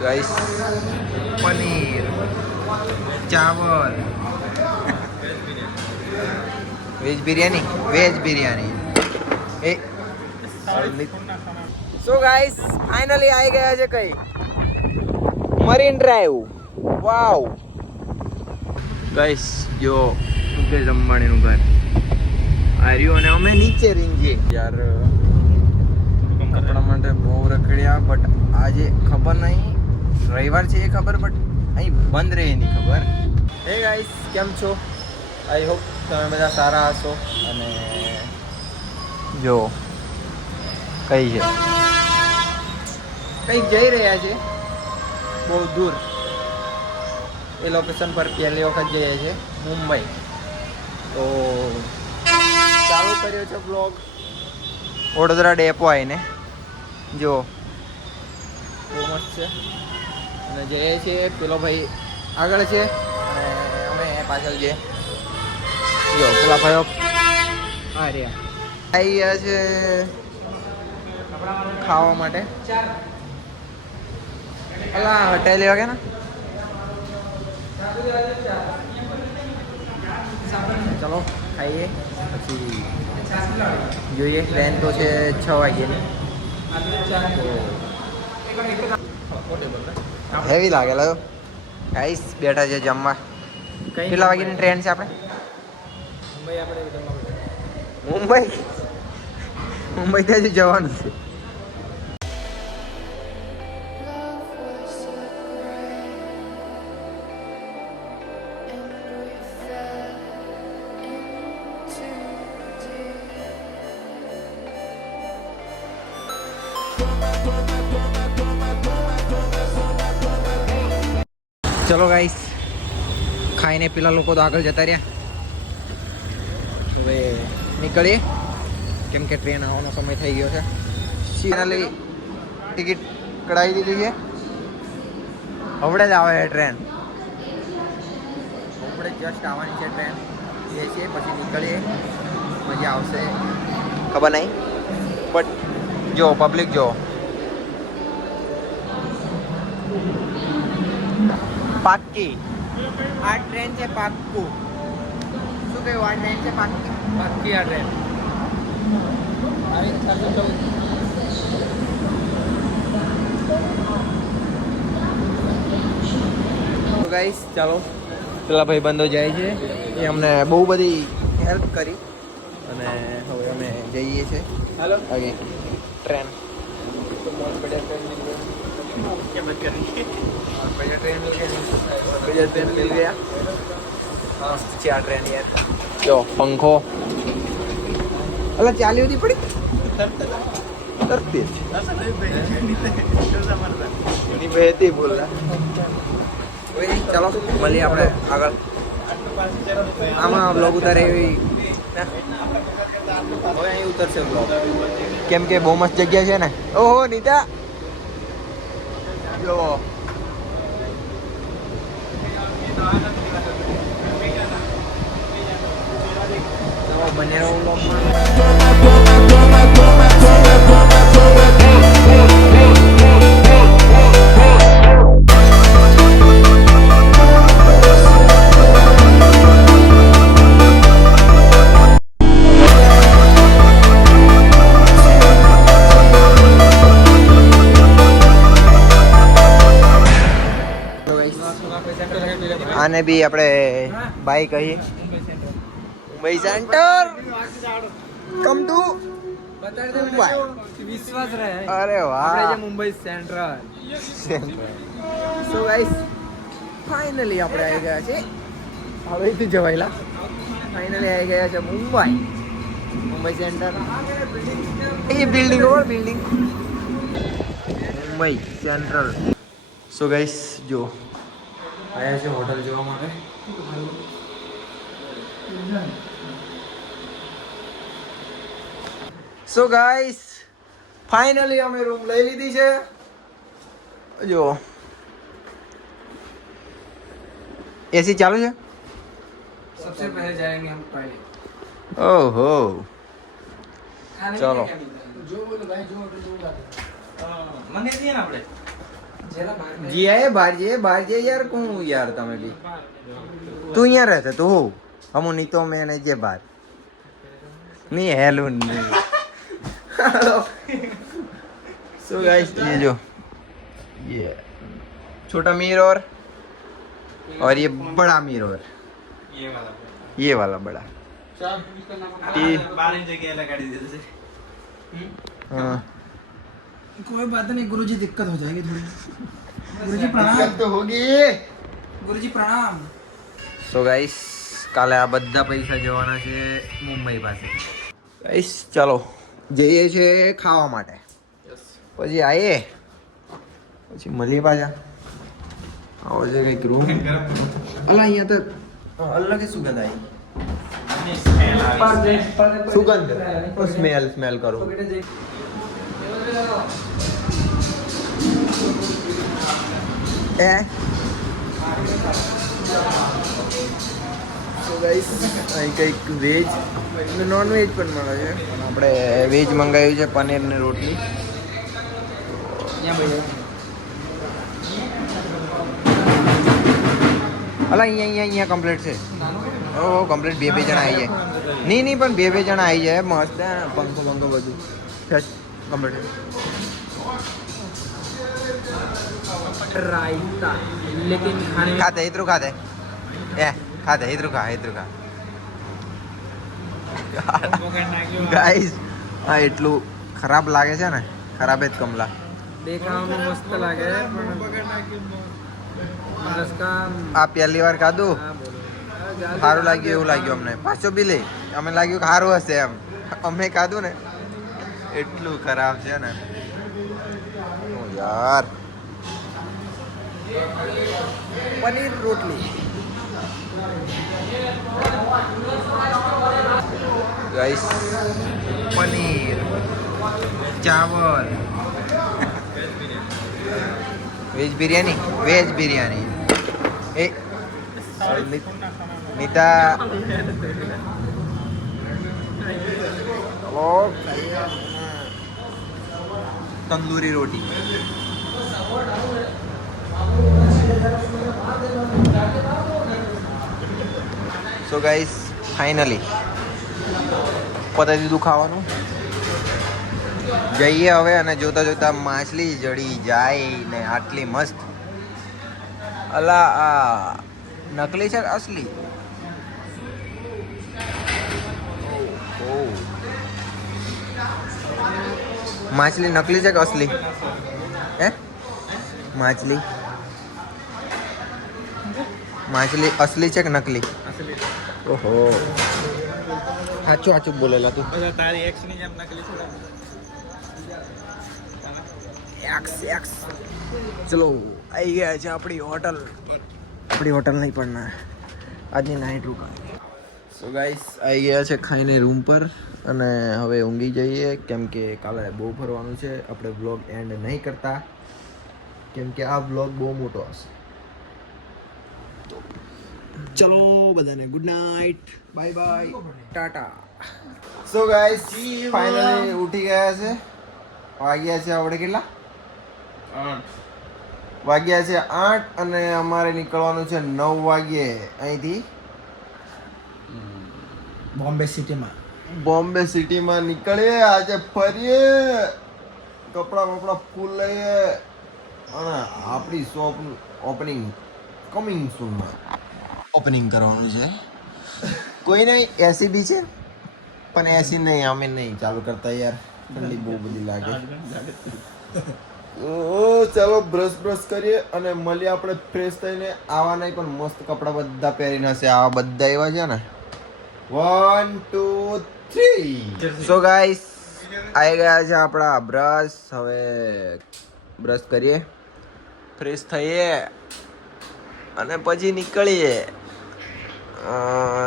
guys paneer चावल veg biryani ए so guys finally आई गया છે કઈ મરીન ડ્રાઈવ વાવ ગાइस જો મુકેશ અંબાણીનું ઘર આર્યું અને અમે નીચે રીંગીએ યાર આપણા માટે બહુ રખડ્યા બટ આજે ખબર નહીં રવિવાર છે એ ખબર બટ અહીં બંધ રહે એની ખબર હે ગાઈસ કેમ છો આઈ હોપ તમે બધા સારા હશો અને જો કઈ છે કંઈક જઈ રહ્યા છે બહુ દૂર એ લોકેશન પર પહેલી વખત જઈએ છીએ મુંબઈ તો ચાલુ કર્યો છે બ્લોગ વડોદરા ડેપો આવીને જો બહુ મસ્ત છે અને જઈએ છીએ પેલો ભાઈ આગળ છે અને અમે પાછળ જઈએ જો પેલા ભાઈઓ હા રહ્યા આવી ગયા છે ખાવા માટે અલા હટાઈ લેવા ગયા ને ચલો ખાઈએ પછી જોઈએ ટ્રેન તો છે 6 વાગ્યાની હેવી લાગેલા ગાઈસ બેઠા છે જમવા કેટલા વાગ્યાની ટ્રેન છે આપણે મુંબઈ ત્યાંથી જવાનું છે ચલો ગાઈસ ખાઈને પેલા લોકો તો આગળ જતા રહ્યા હવે નીકળીએ કેમ કે ટ્રેન આવવાનો સમય થઈ ગયો છે ફાઇનલી ટિકિટ કઢાવી દીધી છે હવડે જ આવે ટ્રેન હવડે જસ્ટ આવવાની છે ટ્રેન એ છે પછી નીકળીએ મજા આવશે ખબર નહીં બટ જો પબ્લિક જો પાક્કી આ ટ્રેન છે પાક્કું શું કહ્યું આ ટ્રેન છે પાક્કી આ ટ્રેન ગાઈસ ચાલો પેલા ભાઈ બંધો જાય છે એ અમને બહુ બધી હેલ્પ કરી અને હવે અમે જઈએ છીએ હાલો આગે ટ્રેન ट्रेन मिल गया मस्त છે આ ટ્રેન યાર જો પંખો અલા ચાલી હતી પડી તરતી જ એની બેતી બોલલા ઓય ચાલો મળીએ આપણે આગળ આમાં બ્લોગ ઉતારે એવી હવે અહીં ઉતરશે બ્લોગ કેમ કે બહુ મસ્ત જગ્યા છે ને ઓહો નીતા જો બને રહો આને બી આપણે બાય કહીએ મુંબઈ સેન્ટર કમ ટુ વિશ્વાસ રહે અરે વાહ આપણે Mumbai central so guys finally આપણે આવી ગયા છે હવેથી જવાયેલા ફાઇનલી આવી ગયા છે મુંબઈ સેન્ટર એ building or building Mumbai central so guys જો આયા છે હોટલ જોવા માટે સો ગાઈસ ફાઇનલી અમે રૂમ લઈ લીધી છે જો એસી ચાલુ છે सबसे पहले जाएंगे हम टॉयलेट ओहो चलो जो बोलो भाई जो ऑर्डर दूंगा मंगे दिए ना આપણે જીયા બહાર જઈએ યાર કોણ યાર તમે બી તું અહીંયા રહેશે તું હું હમું નહીં તો મેં જે બહાર नहीं हेलून नहीं सो गाइस ये जो ये छोटा मिरर और ये बड़ा मिरर ये वाला बड़ा हाँ कोई बात नहीं गुरुजी दिक्कत हो जाएगी थोड़ी गुरुजी प्रणाम तो होगी गुरुजी प्रणाम सो गाइस કાલે આ બધા પૈસા જવાના છે મુંબઈ પાસે ગાઈસ ચાલો જઈએ છે ખાવા માટે પછી આવીએ પછી મળીએ પાછા આવો છે કંઈક રૂમ અલા અહીંયા તો અલગ સુગંધ આવી સુગંધ સ્મેલ કરો એ ગાઈસ અહીં કંઈક વેજ અને નોન વેજ પણ મળે છે આપણે વેજ મંગાવ્યું છે પનીર ને રોટલી અલા અહીંયા કમ્પ્લીટ છે ઓ કમ્પ્લીટ બે જણા આવી જાય નહીં પણ બે જણા આવી જાય મસ્ત પંખો બધું કમ્પ્લીટ रायता लेकिन खाने ખાતે ઇતરું ખાતે એ ખાતે ઇતરું ખા ગાઈસ આ એટલું ખરાબ લાગે છે ને ખરાબ જ કમલા દેખાવામાં મસ્ત લાગે આ પહેલી વાર ખાધું સારું લાગ્યું એવું લાગ્યું અમને પાછો બી લે અમે લાગ્યું કે સારું હશે એમ અમે ખાધું ને એટલું ખરાબ છે ને યાર પનીર રોટલી ગાઈસ પનીર ચાવલ વેજ બિરયાની એ નીતા તંદૂરી રોટી સો ગાઈસ ફાઇનલી પતાવી દીધું ખાવાનું જઈએ હવે અને જોતા માછલી જડી જાય ને આટલી મસ્ત અલા આ નકલી છે અસલી માછલી નકલી છે કે અસલી હે માછલી અસલી છે કે નકલી ઓહો સાચું બોલેલા તું તારી એક્સ ની જેમ નકલી એક્સ ચલો આવી ગયા છે આપણી હોટલ નહીં પણ ના આજની નાઇટ રૂમ સો ગાઈસ આવી ગયા છે ખાઈને રૂમ પર અને હવે ઊંઘી જઈએ કેમ કે કાલે બહુ ફરવાનું છે આપણે બ્લોગ એન્ડ નહીં કરતા કેમ કે આ બ્લોગ બહુ મોટો હશે ચલો બધાને ગુડ નાઇટ બાય ટાટા સો ગાઈસ ફાઇનલી ઉઠી ગયા છે વાગ્યા છે આપણે કેટલા 8 અને અમારે નીકળવાનું છે 9 વાગ્યે અહીંથી બોમ્બે સિટીમાં નીકળીએ આજે ફરીએ કપડા ફૂલ લઈએ અને આપણી શોપ ઓપનિંગ કમિંગ સૂનમાં ઓપનિંગ કરવાનું છે કોઈ નહીં એસી બી છે પણ એસી નહીં અમે નહીં ચાલુ કરતા યાર ઠંડી બહુ બધી લાગે ચાલો બ્રશ કરીએ અને મળીએ આપણે ફ્રેશ થઈને આવા નહીં પણ મસ્ત કપડા બધા પહેરીને હશે આવા બધા એવા છે ને 1 2 3 સો ગાઈસ આવી ગયા છે આપણા બ્રશ હવે બ્રશ કરીએ ફ્રેશ થઈએ અને પછી નીકળીએ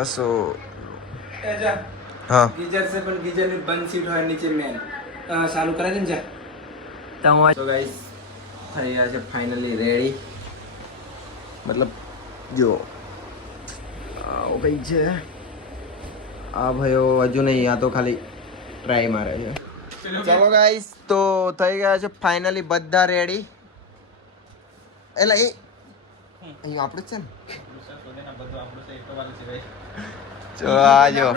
સો હા ગીઝર છે પણ ગીઝર ની બંધ સીટ હોય નીચે મેન ચાલુ કરે છે ને જા તો ગાઈસ થઈ ગયા છે ફાઇનલી રેડી મતલબ જો આવો કઈ છે આ ભાઈઓ હજુ નહીં આ તો ખાલી ટ્રાય મારે છે ચલો ગાઈસ તો થઈ ગયા છે ફાઇનલી બધા રેડી એટલે એ અહીં આપણું જ છે ને જો આ જો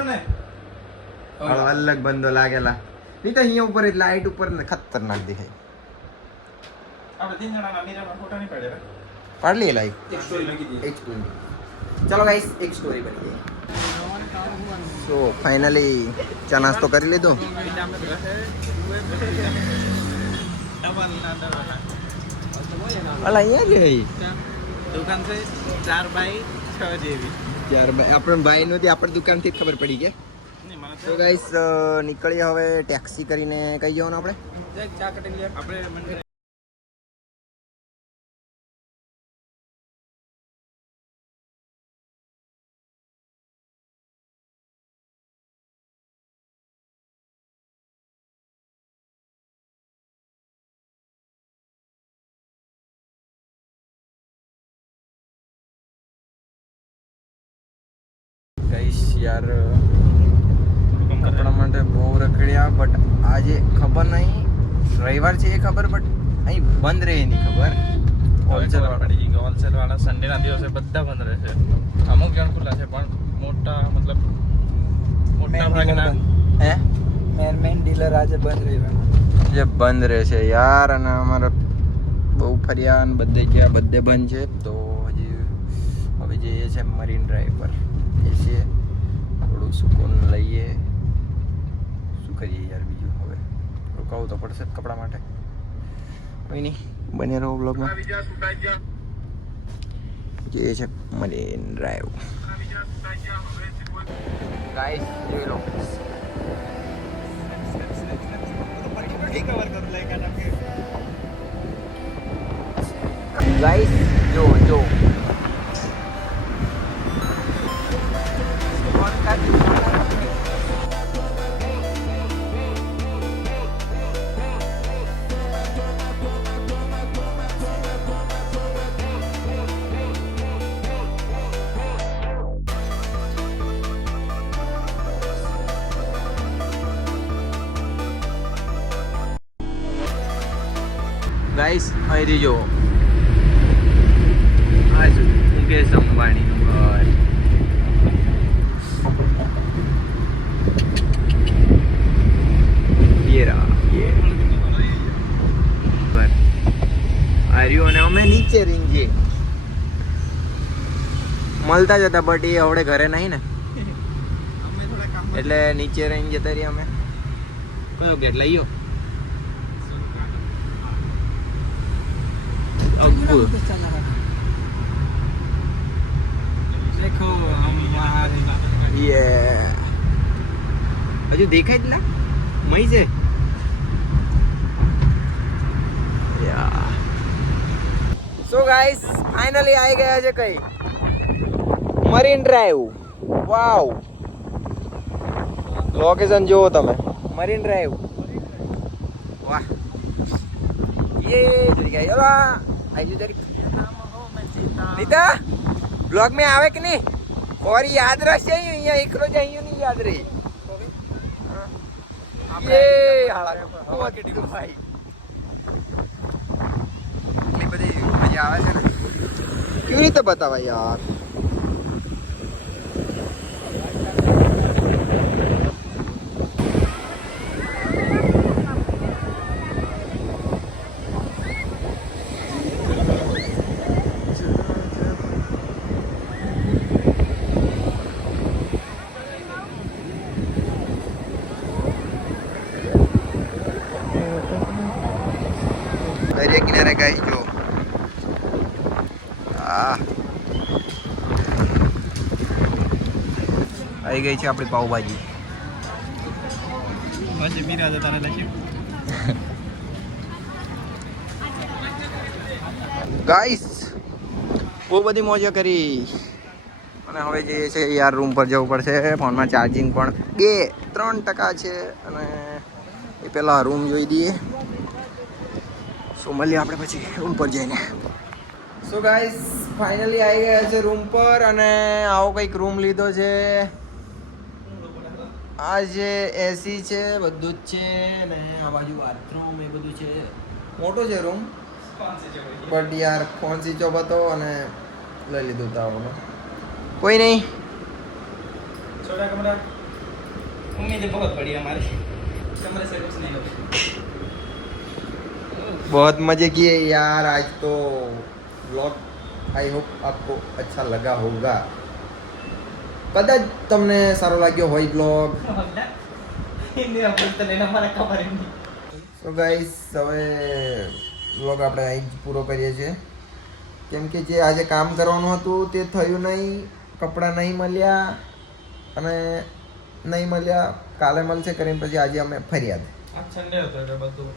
અલગ બંધો લાગેલા નહીં તો અહીંયા ઉપર લાઈટ ઉપર ખતરનાક દેખાય પાડ લે લાઈટ એક સ્ટોરી લખી દી એક સ્ટોરી ચલો ગાઈસ એક સ્ટોરી બની ગઈ સો ફાઇનલી ચા નાસ્તો કરી લીધો અલા અહીંયા જ દુકાન છે 4x6 જેવી આપણે ભાઈ નું આપણી દુકાનથી જ ખબર પડી કે તો ગાઈસ નીકળીએ હવે ટેક્સી કરીને કઈ જવાનું આપણે ચા કટેલી આપણે ગાઈસ યાર કપડા માટે બહુ રખડ્યા બટ આજે ખબર નહીં રવિવાર છે એ ખબર બટ અહીં બંધ રહે એની ખબર હોલસેલ હોલસેલ વાળા સન્ડે ના દિવસે બધા બંધ રહેશે અમુક જણ ખુલ્લા છે પણ મોટા મતલબ મોટા ભાગના હે મેન ડીલર આજે બંધ રહેવાના જે બંધ રહેશે યાર અને અમારે બહુ ફર્યા અને બધે ગયા બધે બંધ છે તો હજી હવે જઈએ છે મરીન ડ્રાઈવ પર બેસીએ થોડું સુકૂન લઈએ શું કરીએ યાર બીજું હવે રોકાવું તો પડશે જ કપડા માટે કોઈ નહીં બને રહો બ્લોગમાં જઈએ છે મરીન ડ્રાઈવ ગાઈસ જોઈ લો ગાઈસ જો ગાઈસ અહીં જો આ છે મુકેશ અંબાણીનું ઘર આર્યું અને અમે નીચે રીંગીએ મળતા જતા બટ એ આવડે ઘરે નહીં ને એટલે નીચે રહીને જતા રહીએ અમે કયો ગેટ લઈ ગયો देखो हम वहाँ યે હજુ દેખાય જ ના મઈ છે યા સો ગાઈસ ફાઇનલી આવી ગયા છે કઈ મરીન ડ્રાઈવ વાવ લોકેશન જુઓ તમે મરીન ડ્રાઈવ વાહ યે જરી ચલો આઈજો જરી નીતા બ્લોગ में આવે કે નહીં और याद रखશે અહીંયા એકલો જ અહીંયા નહીં યાદ રહી યે હાલા માર્કેટિંગ ભાઈ એટલી બધી મજા આવે છે ને કેવી રીતે બતાવા યાર દરિયા કિનારે ગાઈ જો આવી ગઈ છે આપણી પાવભાજી પછી મીરા જતા લખ્યું ગાઈસ બહુ બધી મોજો કરી અને હવે જઈએ છે યાર રૂમ પર જવું પડશે ફોનમાં ચાર્જિંગ પણ 2-3% છે અને એ પહેલાં રૂમ જોઈ દઈએ સો મળીએ આપણે પછી રૂમ પર જઈને સો ગાઈસ ફાઇનલી આવી ગયા છે રૂમ પર અને આવો કંઈક રૂમ લીધો છે આ જે એસી છે બધું જ છે ને આ બાજુ બાથરૂમ એ બધું છે મોટો છે રૂમ બટ યાર ફોન સ્વિચ ઓફ હતો અને લઈ લીધું તાવનો કોઈ નહીં छोटा कमरा उम्मीद बहुत बढ़िया हमारी कमरे से कुछ नहीं होगा बहुत मजे किए यार आज तो व्लॉग आई होप आपको अच्छा लगा होगा कदाच તમને સારો લાગ્યો હોય બ્લોગ સો ગાઈસ હવે વ્લોગ આપણે અહીં જ પૂરો કરીએ છીએ કેમ કે જે આજે કામ કરવાનું હતું તે થયું નહીં કપડાં નહીં મળ્યા અને નહીં મળ્યા કાલે મળશે કરીને પછી આજે અમે ફરિયાદ આ સન્ડે હતો એટલે બધું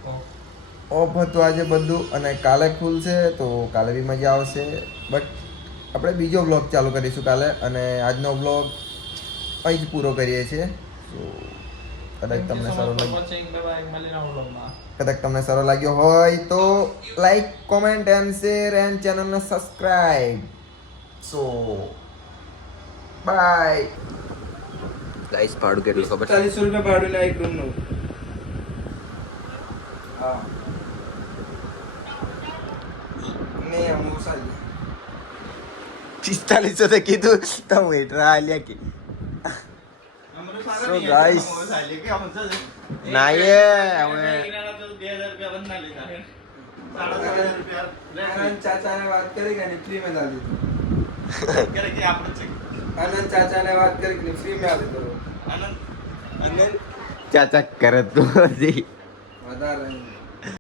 ઓફ હતું આજે બધું અને કાલે ખુલશે તો કાલે બી મજા આવશે બટ આપણે બીજો બ્લોગ ચાલુ કરીશું કાલે અને આજનો બ્લોગ અહીં જ પૂરો કરીએ છીએ તો કદાચ તમને સારો લાગ્યો કદાચ તમને સારો લાગ્યો હોય તો like comment and share and ચેનલને સબસ્ક્રાઇબ સો બાય ગાઈસ ભાડું કેટલું ખબર 40 રૂપિયા ભાડું ના એક રૂમ નું હા ને અમુક સાલી 45 તો કીધું તો વેટરા આલ્યા કે So guys, ના એ હવે ચાચાને વાત કરી કે ફ્રી માં લાવી આનંદ ચાચાને વાત કરી કે ફ્રી માં આવી દો આનંદ ચાચા કરે તો હજી વધારે